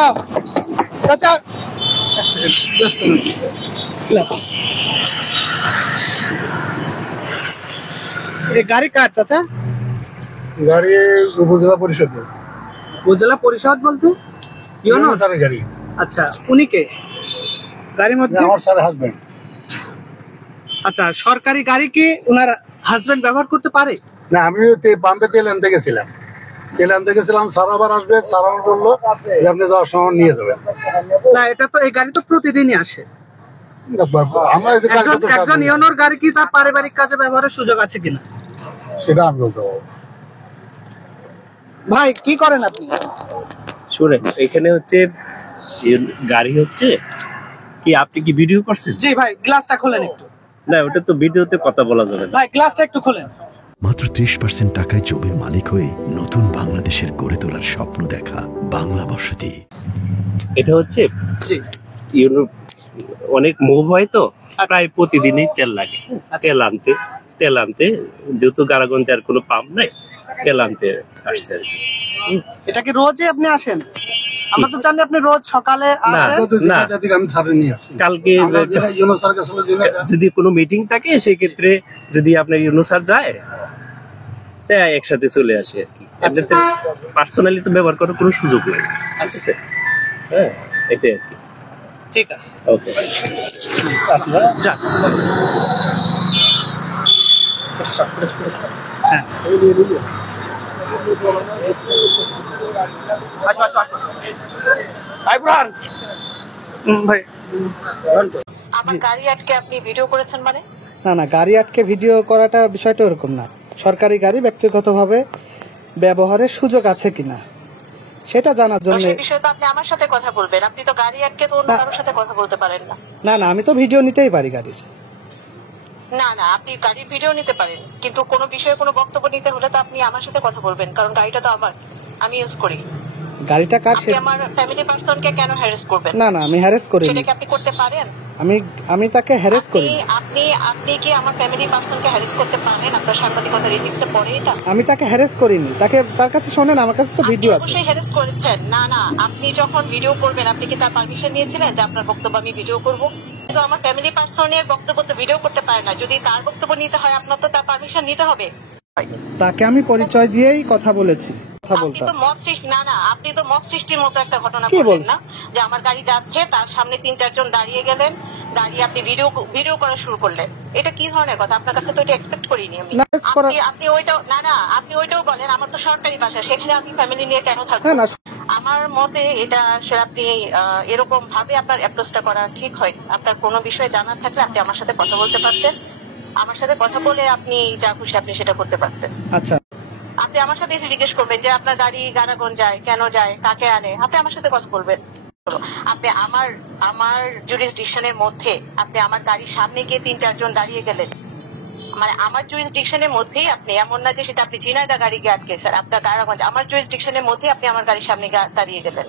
চাচা চাচা এই গাড়ি কার চাচা? গাড়ি উপজেলা পরিষদ। উপজেলা পরিষদ বলতে ইউনো স্যারের গাড়ি। আচ্ছা, উনি কে গাড়ির মধ্যে? আমার স্যারের হাজবেন্ড। আচ্ছা, সরকারি গাড়ি কি ওনার হাজবেন্ড ব্যবহার করতে পারে? না, আমি পাম্পে তেল আনতে গেছিলাম, স্যার আবার আসবে, স্যার আমার বললো যে আপনি যাওয়ার সময় নিয়ে যাবেন। না, এটা তো এই গাড়ি তো প্রতিদিনই আসে। আমরা একজন ইউনোর গাড়ি কি তার পারিবারিক কাজে ব্যবহারের সুযোগ আছে কিনা সেটা আমি বলতে পারবো। ভাই কি করেন আপনি? শুনেন, এখানে হচ্ছে গাড়ি হচ্ছে কি, আপনি কি ভিডিও করছেন? জি ভাই, গ্লাসটা খোলেন একটু। না, ওটা তো ভিডিওতে কথা বলা যাবে না। ভাই গ্লাসটা একটু খোলেন। মাত্র 30% টাকায় জমির মালিক হয়ে নতুন বাংলাদেশের গড়ে তোলার স্বপ্ন দেখা বাংলা বসতি। এটা হচ্ছে জি, ইউরোপ অনেক মুভ হয় তো, প্রায় প্রতিদিনই তেল লাগে। তেল আনতে যেহেতু গারাগঞ্জে আর কোনো পাম্প নাই, তেল আনতে আসছে আর কি। এটা কি রোজই আপনি আসেন? আমরা তো জানি আপনি রোজ সকালে আসেন। না, আমি স্যারের নিয়ে আসছি কালকে যদি কোনো মিটিং থাকে সেক্ষেত্রে যদি আপনার ইউনো স্যার যায় তাই একসাথে চলে আসে আর কি। এমনিতে পার্সোনালি তো ব্যবহার করার কোনো সুযোগ নেই। আচ্ছা স্যার, হ্যাঁ, এটাই আর কি। ঠিক আছে, ওকে, যান। হ্যাঁ, ভাই আমার গাড়ি আটকে আপনি ভিডিও করেছেন মানে? না না, গাড়ি আটকে ভিডিও করাটা বিষয়টা ওরকম না। সরকারি গাড়ি ব্যক্তিগতভাবে ব্যবহারের সুযোগ আছে কিনা সেটা জানার জন্য। সেই বিষয়ে তো আপনি আমার সাথে কথা বলবেন, আপনি তো গাড়ি আটকে তো অন্য কারোর সাথে কথা বলতে পারেন না। না না, আমি তো ভিডিও নিতেই পারি গাড়ির। না না, আপনি গাড়ির ভিডিও নিতে পারেন, কিন্তু কোনো বিষয়ে কোনো বক্তব্য নিতে হলে তো আপনি আমার সাথে কথা বলবেন, কারণ গাড়িটা তো আমার, আমি ইউজ করি। গাড়িটা কার? আপনি আমার ফ্যামিলি পারসনকে কেন হ্যারাস করবেন? না না, আমি হ্যারাস করি না। সেটা কি আপনি করতে পারেন? আমি তাকে হ্যারাস করি না। আপনি কি আমার ফ্যামিলি পারসনকে হ্যারাস করতে পারেন? আপনার সাংবাদিকতার এথিক্সে পড়ে এটা? আমি তাকে হ্যারাস করিনি। তার কাছে শোনেন, আমার কাছে তো ভিডিও আছে। অবশ্যই হ্যারাস করেছেন। না না, আপনি যখন ভিডিও করবেন আপনি কি তার পারমিশন নিয়েছিলেন যে আপনার বক্তব্য আমি ভিডিও করব? কিন্তু আমার ফ্যামিলি পারসনের বক্তব্য তো ভিডিও করতে পারে না। যদি তার বক্তব্য নিতে হয় আপনার তো তার পারমিশন নিতে হবে। তাকে আমি পরিচয় দিয়েই কথা বলেছি। আপনি তো মত সৃষ্টির মতো একটা ঘটনা করলেন না, যে আমার গাড়ি যাচ্ছে তার সামনে 3-4 জন দাঁড়িয়ে গেলেন, দাঁড়িয়ে আপনি ভিডিও করা শুরু করলেন। এটা কি ধরনের কথা? আপনার কাছে তো এটা এক্সপেক্ট করিনি আমি। আপনি ওইটাও বলেন আমার তো সরকারি বাসা, সেখানে আমি ফ্যামিলি নিয়ে কেন থাকবো? আমার মতে এটা আসলে আপনি এরকম ভাবে আপনার অ্যাপ্রোচটা করা ঠিক হয়। আপনার কোনো বিষয়ে জানার থাকলে আপনি আমার সাথে কথা বলতে পারতেন, আমার সাথে কথা বলে আপনি যা খুশি আপনি সেটা করতে পারতেন। আচ্ছা, আপনি আমার সাথে এসে জিজ্ঞেস করবেন যে আপনার গাড়ি গারাগঞ্জ যায়, কেন যায়, কাকে আনে, আপনি আমার সাথে কথা বলবেন। আপনি আমার জুরিসডিকশনের মধ্যে আপনি আমার গাড়ির সামনে গিয়ে 3-4 জন দাঁড়িয়ে গেলেন, মানে আমার জুরিসডিকশনের মধ্যেই আপনি, এমন না যে সেটা আপনি ঝিনাইদহ গাড়ি গিয়ে আটকে, স্যার আপনার গারাগঞ্জ, আমার জুরিসডিকশনের মধ্যে আপনি আমার গাড়ির সামনে দাঁড়িয়ে গেলেন।